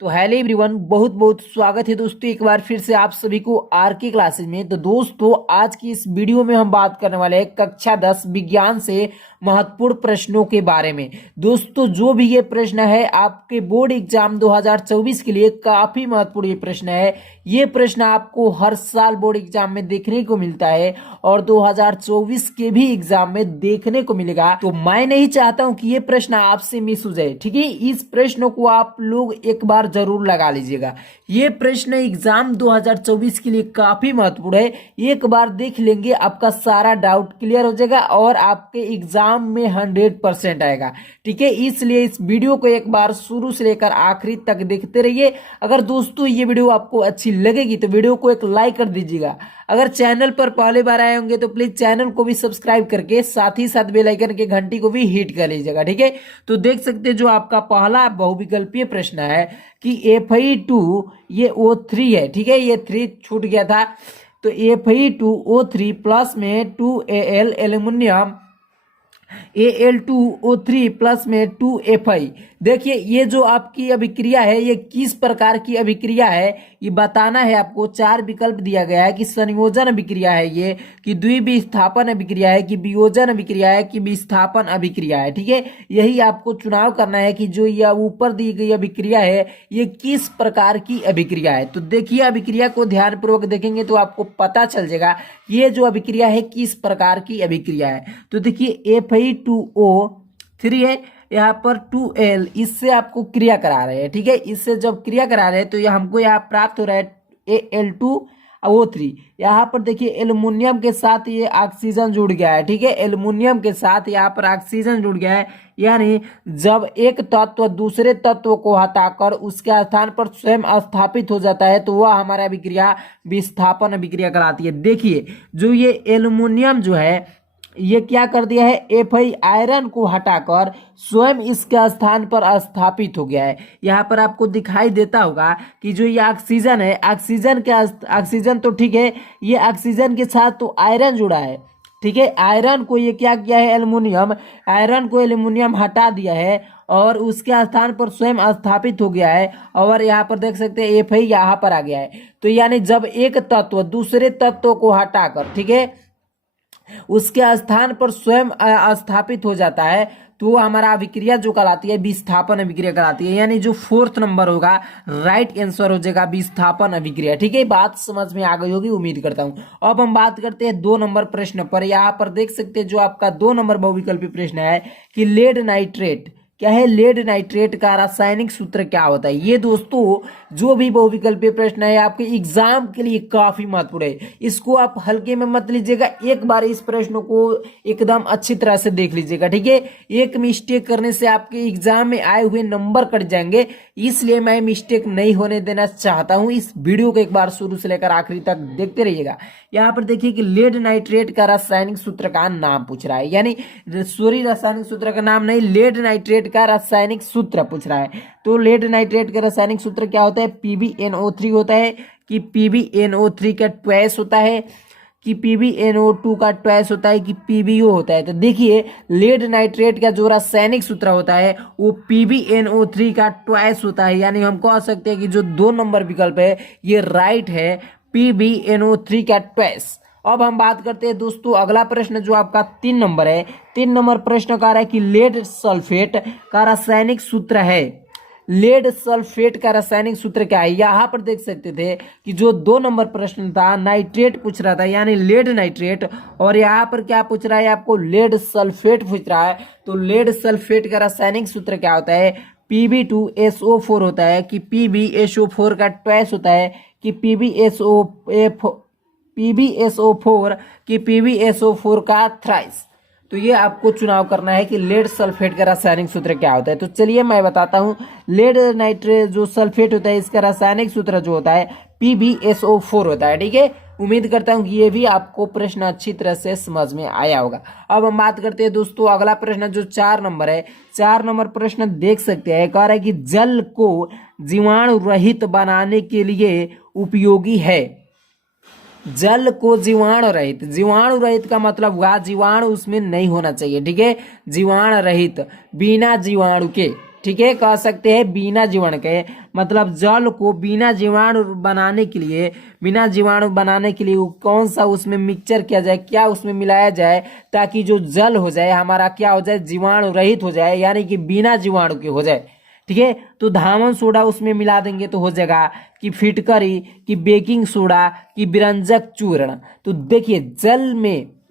तो hello everyone, बहुत बहुत स्वागत है दोस्तों एक बार फिर से आप सभी को आर के क्लासेज में। तो दोस्तों आज की इस वीडियो में हम बात करने वाले हैं कक्षा 10 विज्ञान से महत्वपूर्ण प्रश्नों के बारे में। दोस्तों जो भी ये प्रश्न है आपके बोर्ड एग्जाम 2024 के लिए काफी महत्वपूर्ण ये प्रश्न है। ये प्रश्न आपको हर साल बोर्ड एग्जाम में देखने को मिलता है और 2024 के भी एग्जाम में देखने को मिलेगा। तो मैं नहीं चाहता हूं कि ये प्रश्न आपसे मिस हो जाए, ठीक है। इस प्रश्न को आप लोग एक बार जरूर लगा लीजिएगा। ये प्रश्न एग्जाम 2024 के लिए काफी महत्वपूर्ण है। एक बार देख लेंगे आपका सारा डाउट क्लियर हो जाएगा और आपके एग्जाम में 100% आएगा, ठीक है। इसलिए इस वीडियो को एक बार शुरू से लेकर आखिरी तक देखते रहिए। अगर दोस्तों ये वीडियो आपको अच्छी लगेगी तो वीडियो को एक लाइक कर दीजिएगा। अगर चैनल पर पहले बार आए होंगे तो प्लीज चैनल को भी सब्सक्राइब करके साथ ही साथ बेल आइकन के घंटी को भी हिट कर लीजिएगा, ठीक है। तो देख सकते हैं जो आपका पहला बहुविकल्पीय प्रश्न है कि Fe2 ये O3 है, ठीक है। ये 3 छूट गया था। तो Fe2O3 प्लस में 2Al एल्यूमिनियम Al2O3 प्लस में 2Fi। देखिए ये जो आपकी अभिक्रिया है ये किस प्रकार की अभिक्रिया है ये बताना है आपको। 4 विकल्प दिया गया है कि संयोजन अभिक्रिया है ये, कि द्विविस्थापन अभिक्रिया है, कि वियोजन अभिक्रिया है, कि विस्थापन अभिक्रिया है, ठीक है। यही आपको चुनाव करना है कि जो यह ऊपर दी गई अभिक्रिया है ये किस प्रकार की अभिक्रिया है। तो देखिए अभिक्रिया को ध्यानपूर्वक देखेंगे तो आपको पता चल जाएगा ये जो अभिक्रिया है किस प्रकार की अभिक्रिया है। तो देखिए Fe2O3 है, यहाँ पर 2L इससे आपको क्रिया करा रहे हैं, ठीक है। इससे जब क्रिया करा रहे हैं तो यह हमको यहाँ प्राप्त हो रहा है Al2O3। यहाँ पर देखिए एल्युमिनियम के साथ ये ऑक्सीजन जुड़ गया है, ठीक है। एल्युमिनियम के साथ यहाँ पर ऑक्सीजन जुड़ गया है, यानी जब एक तत्व दूसरे तत्व को हटाकर उसके स्थान पर स्वयं स्थापित हो जाता है तो वह हमारा अभिक्रिया विस्थापन अभिक्रिया कहलाती है। देखिए जो ये एल्युमिनियम जो है ये क्या कर दिया है, Fi आयरन को हटाकर स्वयं इसके स्थान पर स्थापित हो गया है। यहाँ पर आपको दिखाई देता होगा कि जो ये ऑक्सीजन है, ऑक्सीजन तो ठीक है, ये ऑक्सीजन के साथ तो आयरन जुड़ा है, ठीक है। आयरन को ये क्या किया है, एल्युमिनियम, आयरन को एल्युमिनियम हटा दिया है और उसके स्थान पर स्वयं स्थापित हो गया है। और यहाँ पर देख सकते हैं Fi यहाँ पर आ गया है। तो यानी जब एक तत्व दूसरे तत्व को हटाकर, ठीक है, उसके स्थान पर स्वयं स्थापित हो जाता है तो वो हमारा अभिक्रिया जो कहलाती है विस्थापन अभिक्रिया कहलाती है। यानी जो 4th नंबर होगा राइट आंसर हो जाएगा विस्थापन अभिक्रिया, ठीक है। बात समझ में आ गई होगी उम्मीद करता हूं। अब हम बात करते हैं 2 नंबर प्रश्न पर। यहाँ पर देख सकते हैं जो आपका 2 नंबर बहुविकल्पी प्रश्न है कि लेड नाइट्रेट क्या है, लेड नाइट्रेट का रासायनिक सूत्र क्या होता है। ये दोस्तों जो भी बहुविकल्पीय प्रश्न है आपके एग्जाम के लिए काफी महत्वपूर्ण है। इसको आप हल्के में मत लीजिएगा, एक बार इस प्रश्न को एकदम अच्छी तरह से देख लीजिएगा, ठीक है। एक मिस्टेक करने से आपके एग्जाम में आए हुए नंबर कट जाएंगे, इसलिए मैं मिस्टेक नहीं होने देना चाहता हूं। इस वीडियो को एक बार शुरू से लेकर आखिरी तक देखते रहिएगा। यहाँ पर देखिए कि लेड नाइट्रेट का रासायनिक सूत्र का नाम पूछ रहा है, यानी सॉरी रासायनिक सूत्र का नाम नहीं, लेड नाइट्रेट का रासायनिक सूत्र पूछ रहा है। तो लेड नाइट्रेट का रासायनिक सूत्र क्या होता है, PbNO3 होता है, कि PbNO3 का ट्वाइस होता है, कि PbNO2 का ट्वाइस होता है, कि PbO होता है। तो देखिए लेड नाइट्रेट का जो रासायनिक सूत्र होता है वो PbNO3 का ट्वाइस होता है। यानी हम कह सकते हैं कि जो 2 नंबर विकल्प है ये राइट है, PbNO3 का ट्वाइस। अब हम बात करते हैं दोस्तों अगला प्रश्न जो आपका 3 नंबर है। 3 नंबर प्रश्न कह रहा है कि लेड सल्फेट का रासायनिक सूत्र है। लेड सल्फेट का रासायनिक सूत्र क्या है। यहाँ पर देख सकते थे कि जो 2 नंबर प्रश्न था नाइट्रेट पूछ रहा था, यानी लेड नाइट्रेट, और यहाँ पर क्या पूछ रहा है आपको, लेड सल्फेट पूछ रहा है। तो लेड सल्फेट का रासायनिक सूत्र क्या होता है, Pb2SO4 होता है, कि PbSO4 का ट्वाइस होता है, कि PbSO4 की PbSO4 का थ्राइस। तो ये आपको चुनाव करना है कि लेड सल्फेट का रासायनिक सूत्र क्या होता है। तो चलिए मैं बताता हूं। लेड नाइट्रेट जो सल्फेट होता है इसका रासायनिक सूत्र जो होता है PbSO4 होता है, ठीक है। उम्मीद करता हूं कि ये भी आपको प्रश्न अच्छी तरह से समझ में आया होगा। अब हम बात करते हैं दोस्तों अगला प्रश्न जो 4 नंबर है। 4 नंबर प्रश्न देख सकते हैं, कह रहा है कि जल को जीवाणु रहित बनाने के लिए उपयोगी है। जल को जीवाणु रहित का मतलब हुआ जीवाणु उसमें नहीं होना चाहिए, ठीक है। जीवाणु रहित, बिना जीवाणु के, ठीक है, कह सकते हैं बिना जीवाणु के, मतलब जल को बिना जीवाणु बनाने के लिए, बिना जीवाणु बनाने के लिए कौन सा उसमें मिक्सचर किया जाए, क्या उसमें मिलाया जाए ताकि जो जल हो जाए हमारा क्या हो जाए, जीवाणु रहित हो जाए, यानी कि बिना जीवाणु के हो जाए। ठीक है, तो धामन सोडा उसमें मिला देंगे तो हो जाएगा कि फिटकरी, कि बेकिंग सोडा, कि विरंजक चूर्ण। तो देखिए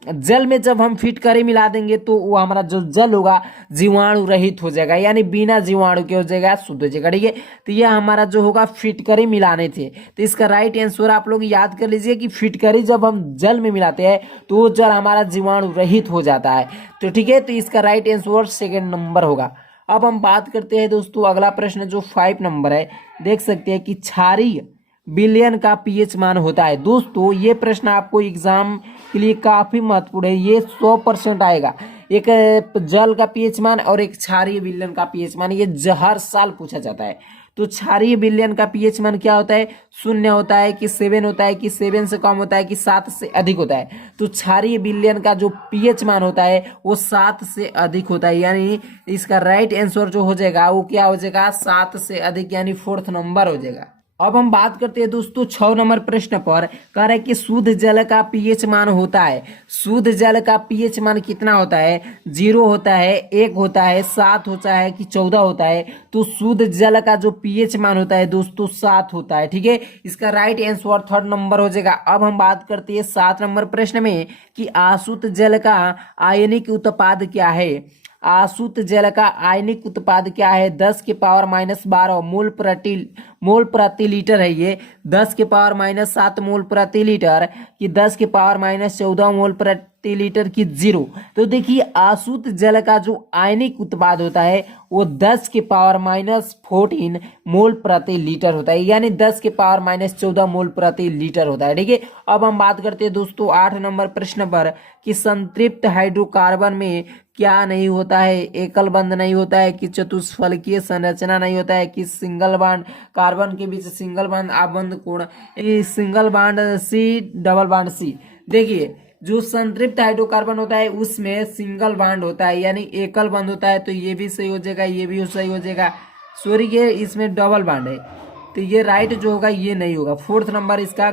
जल में जब हम फिटकरी मिला देंगे तो वो हमारा जो जल होगा जीवाणु रहित हो जाएगा, यानी बिना जीवाणु के हो जाएगा, शुद्ध हो जाएगा। ठीक है, तो यह हमारा जो होगा फिटकरी मिलाने थे। तो इसका राइट आंसर आप लोग याद कर लीजिए कि फिटकरी जब हम जल में मिलाते हैं तो वो जल हमारा जीवाणु रहित हो जाता है। तो ठीक है, तो इसका राइट आंसर सेकेंड नंबर होगा। अब हम बात करते हैं दोस्तों अगला प्रश्न जो 5 नंबर है। देख सकते हैं कि क्षारीय विलयन का पीएच मान होता है। दोस्तों ये प्रश्न आपको एग्जाम के लिए काफी महत्वपूर्ण है, ये 100% आएगा। एक जल का पीएच मान और एक क्षारीय विलयन का पीएच मान, ये हर साल पूछा जाता है। तो क्षारीय विलयन का पीएच मान क्या होता है, 0 होता है कि 7 होता है कि 7 से कम होता है कि 7 से अधिक होता है। तो क्षारीय विलयन का जो पीएच मान होता है वो 7 से अधिक होता है, यानी इसका राइट आंसर जो हो जाएगा वो क्या हो जाएगा, 7 से अधिक, यानी 4th नंबर हो जाएगा। अब हम बात करते हैं दोस्तों 6 नंबर प्रश्न पर। कह रहे हैं कि शुद्ध जल का पीएच मान होता है, शुद्ध जल का पीएच मान कितना होता है, 0 होता है, 1 होता है, 7 होता है कि 14 होता है। तो शुद्ध जल का जो पीएच मान होता है दोस्तों 7 होता है। ठीक है, इसका राइट आंसर 3rd नंबर हो जाएगा। अब हम बात करते हैं 7 नंबर प्रश्न में कि आशुद्ध जल का आयनिक उत्पाद क्या है। आशुद्ध जल का आयनिक उत्पाद क्या है, 10 के पावर -12 मोल प्रति लीटर है। ये 10 के पावर -7 मोल प्रति लीटर कि 10 के पावर -14 मोल प्रति लीटर की 0। तो देखिए अशुद्ध जल का जो आयनिक उत्पाद होता है वो 10 के पावर -14 मोल प्रति लीटर होता है, यानी 10 के पावर -14 मोल प्रति लीटर होता है। ठीक है, अब हम बात करते हैं दोस्तों 8 नंबर प्रश्न पर कि संतृप्त हाइड्रोकार्बन में क्या नहीं होता है, एकल बंध नहीं होता है कि चतुष्फलकीय संरचना नहीं होता है कि सिंगल बॉन्ड, कार्बन के बीच सिंगल बॉन्ड आबंध कोण, single bond C, double bond C. देखिए जो संतृप्त हाइड्रोकार्बन होता है उसमें सिंगल बॉन्ड होता है, यानी एकल बंध होता है, तो ये भी सही हो जाएगा, ये भी सही हो जाएगा। सॉरी ये इसमें डबल बॉन्ड है, तो ये राइट जो होगा ये नहीं होगा। 4th नंबर इसका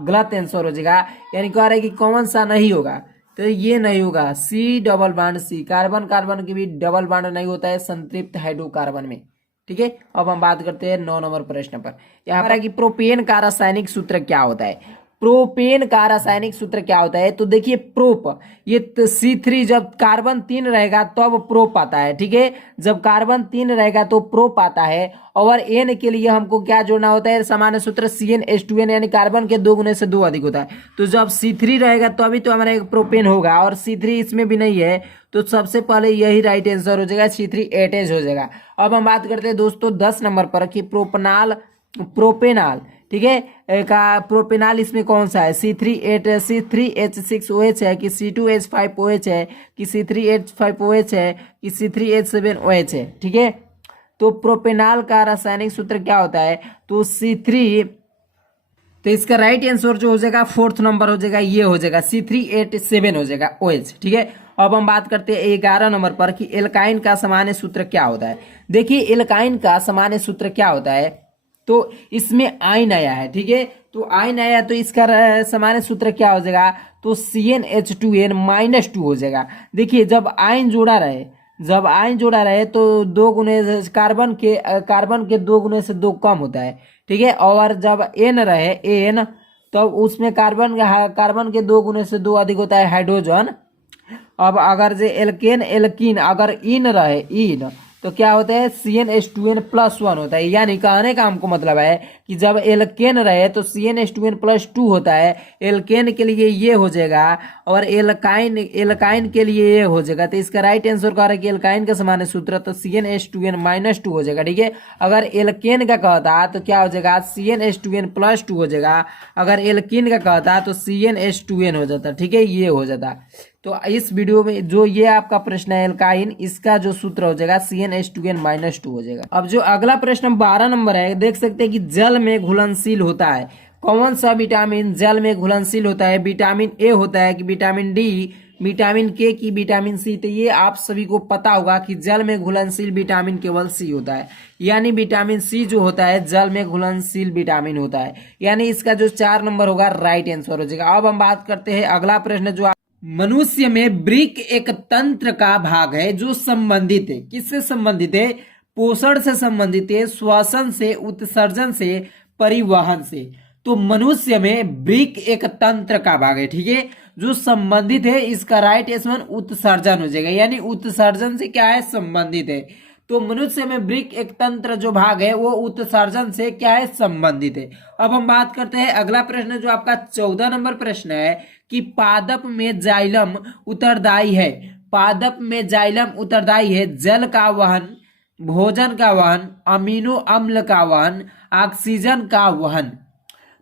गलत आंसर हो जाएगा, यानी कह रहा है कि कौन सा नहीं होगा, तो ये नहीं होगा, C double bond C. Carbon carbon के भी डबल बॉन्ड नहीं होता है संतृप्त हाइड्रोकार्बन में। ठीक है, अब हम बात करते हैं 9 नंबर प्रश्न पर। यहाँ पर कि प्रोपेन का रासायनिक सूत्र क्या होता है। प्रोपेन का रासायनिक सूत्र क्या होता है, तो देखिए प्रोप, ये C3 जब कार्बन 3 रहेगा तब प्रोप आता है। ठीक है, जब कार्बन 3 रहेगा तो प्रोप आता है। और N के लिए हमको क्या जोड़ना होता है, सामान्य सूत्र CnH2n, यानी कार्बन के 2 गुने से 2 अधिक होता है। तो जब C3 रहेगा तो अभी तो हमारा एक प्रोपेन होगा, और C3 इसमें भी नहीं है, तो सबसे पहले यही राइट आंसर हो जाएगा, C3H हो जाएगा। अब हम बात करते हैं दोस्तों 10 नंबर पर कि प्रोपेनाल, ठीक है, का प्रोपेनाल इसमें कौन सा है, C3H6OH है कि C2H5OH है कि C3H5OH है कि C3H7OH है। ठीक है, तो प्रोपेनाल का रासायनिक सूत्र क्या होता है, तो C3, तो इसका राइट आंसर जो हो जाएगा 4th नंबर हो जाएगा, ये हो जाएगा C3H7 हो जाएगा OH। ठीक है, अब हम बात करते हैं 11 नंबर पर कि एल्काइन का सामान्य सूत्र क्या होता है। देखिए एल्काइन का सामान्य सूत्र क्या होता है, तो इसमें आयन आया है। ठीक है, तो आयन आया तो इसका सामान्य सूत्र क्या हो जाएगा, तो CnH2n-2 हो जाएगा। देखिए जब आयन जोड़ा रहे तो 2 गुने कार्बन के 2 गुने से 2 कम होता है। ठीक है, और जब N रहे N तो उसमें कार्बन के 2 गुने से 2 अधिक होता है हाइड्रोजन। अब अगर जे एल्कीन अगर इन रहे इन तो क्या होता है, CnH2n+1 होता है। यानी कहने का हमको मतलब है कि जब एल्केन रहे तो CnH2n+2 होता है, एल्केन के लिए ये हो जाएगा और एल्काइन के लिए ये हो जाएगा। तो इसका राइट आंसर कह रहा है कि एल्काइन का सामान्य सूत्र तो CnH2n-2 हो जाएगा। ठीक है, अगर एल्केन का कहता तो क्या हो जाएगा, CnH2n+2 हो जाएगा। अगर एल्कीन का कहता तो CnH2n हो जाता। ठीक है, ये हो जाता। तो इस वीडियो में जो ये आपका प्रश्न है एल्काइन, इसका जो सूत्र हो जाएगा CnH2n-2 हो जाएगा। अब जो अगला प्रश्न 12 नंबर है, देख सकते हैं कि जल में घुलनशील होता है। कौन सा विटामिन जल में घुलनशील होता है, विटामिन ए होता है कि विटामिन डी, विटामिन के की विटामिन सी, तो ये आप सभी को पता होगा कि जल में घुलनशील विटामिन केवल सी होता है, यानी विटामिन सी जो होता है जल में घुलनशील विटामिन होता है, यानी इसका जो 4 नंबर होगा राइट आंसर हो जाएगा। अब हम बात करते हैं अगला प्रश्न जो मनुष्य में वृक्क एक तंत्र का भाग है जो संबंधित है, किससे संबंधित है? पोषण से संबंधित है, श्वसन से, उत्सर्जन से, परिवहन से। तो मनुष्य में वृक्क एक तंत्र का भाग है, ठीक है, जो संबंधित है। इसका राइट आंसर उत्सर्जन हो जाएगा, यानी उत्सर्जन से क्या है? संबंधित है। तो मनुष्य में वृक्क एक तंत्र जो भाग है वो उत्सर्जन से क्या है? संबंधित है। अब हम बात करते हैं अगला प्रश्न जो आपका 14 नंबर प्रश्न है कि पादप में जाइलम उत्तरदायी है। पादप में जाइलम उत्तरदायी है जल का वहन, भोजन का वहन, अमीनो अम्ल का वहन, ऑक्सीजन का वहन।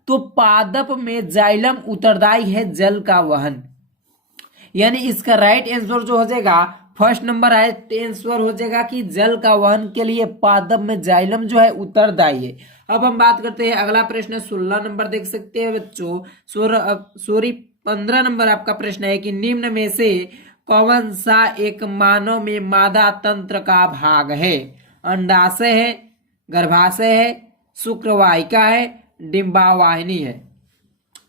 तो पादप में जाइलम उत्तरदायी है जल का वहन, यानी इसका राइट आंसर जो हो जाएगा फर्स्ट नंबर राइट आंसर हो जाएगा कि जल का वहन के लिए पादप में जाइलम जो है उत्तरदायी है। अब हम बात करते हैं अगला प्रश्न 16 नंबर देख सकते हैं बच्चों, 15 नंबर आपका प्रश्न है कि निम्न में से कौन सा एक मानव में मादा तंत्र का भाग है? अंडाशय है, गर्भाशय है, शुक्रवाहिका है, डिंबावाहिनी है,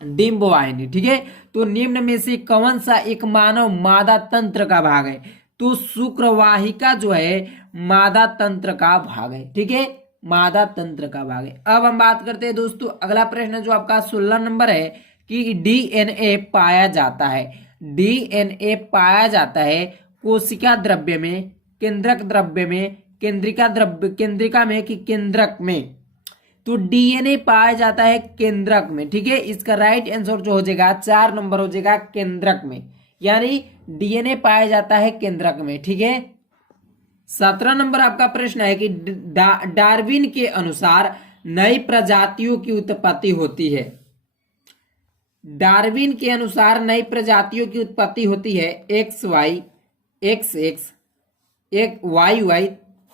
डिंबवाहिनी, ठीक है। तो निम्न में से कौन सा एक मानव मादा तंत्र का भाग है? तो शुक्रवाहिका जो है मादा तंत्र का भाग है, ठीक है, मादा तंत्र का भाग है। अब हम बात करते हैं दोस्तों अगला प्रश्न जो आपका 16 नंबर है कि डीएनए पाया जाता है। डीएनए पाया जाता है कोशिका द्रव्य में, केंद्रक द्रव्य में, केंद्रिका में कि केंद्रक में? तो डीएनए पाया जाता है केंद्रक में, ठीक है। इसका राइट आंसर जो हो जाएगा 4 नंबर हो जाएगा केंद्रक में, यानी डीएनए पाया जाता है केंद्रक में, ठीक है। 17 नंबर आपका प्रश्न है कि डार्विन के अनुसार नई प्रजातियों की उत्पत्ति होती है। डार्विन के अनुसार नई प्रजातियों की उत्पत्ति होती है एक्स वाई, एक्स एक्स, एक वाई वाई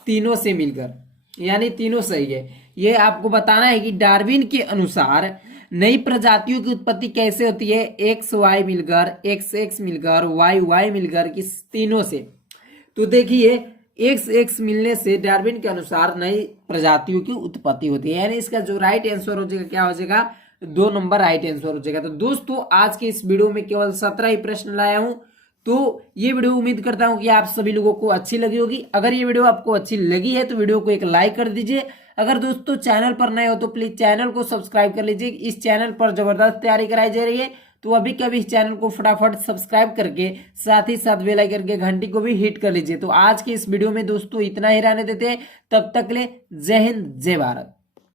तीनों से मिलकर, यानी तीनों सही है। ये आपको बताना है कि डार्विन के अनुसार नई प्रजातियों की उत्पत्ति कैसे होती है? एक्स वाई मिलकर, एक्स एक्स मिलकर, वाई वाई मिलकर, कि तीनों से। तो देखिए एक्स एक्स मिलने से डार्विन के अनुसार नई प्रजातियों की उत्पत्ति होती है, यानी इसका जो राइट आंसर हो जाएगा क्या हो जाएगा? 2 नंबर राइट आंसर हो जाएगा। तो दोस्तों आज के इस वीडियो में केवल 17 ही प्रश्न लाया हूं। तो ये वीडियो उम्मीद करता हूं कि आप सभी लोगों को अच्छी लगी होगी। अगर ये वीडियो आपको अच्छी लगी है तो वीडियो को एक लाइक कर दीजिए। अगर दोस्तों चैनल पर नए हो तो प्लीज चैनल को सब्सक्राइब कर लीजिए। इस चैनल पर जबरदस्त तैयारी कराई जा रही है, तो अभी कभी इस चैनल को फटाफट सब्सक्राइब करके साथ ही साथ बेल आइकन के घंटी को भी हिट कर लीजिए। तो आज के इस वीडियो में दोस्तों इतना ही रहने देते हैं, तब तक ले जय हिंद जय भारत।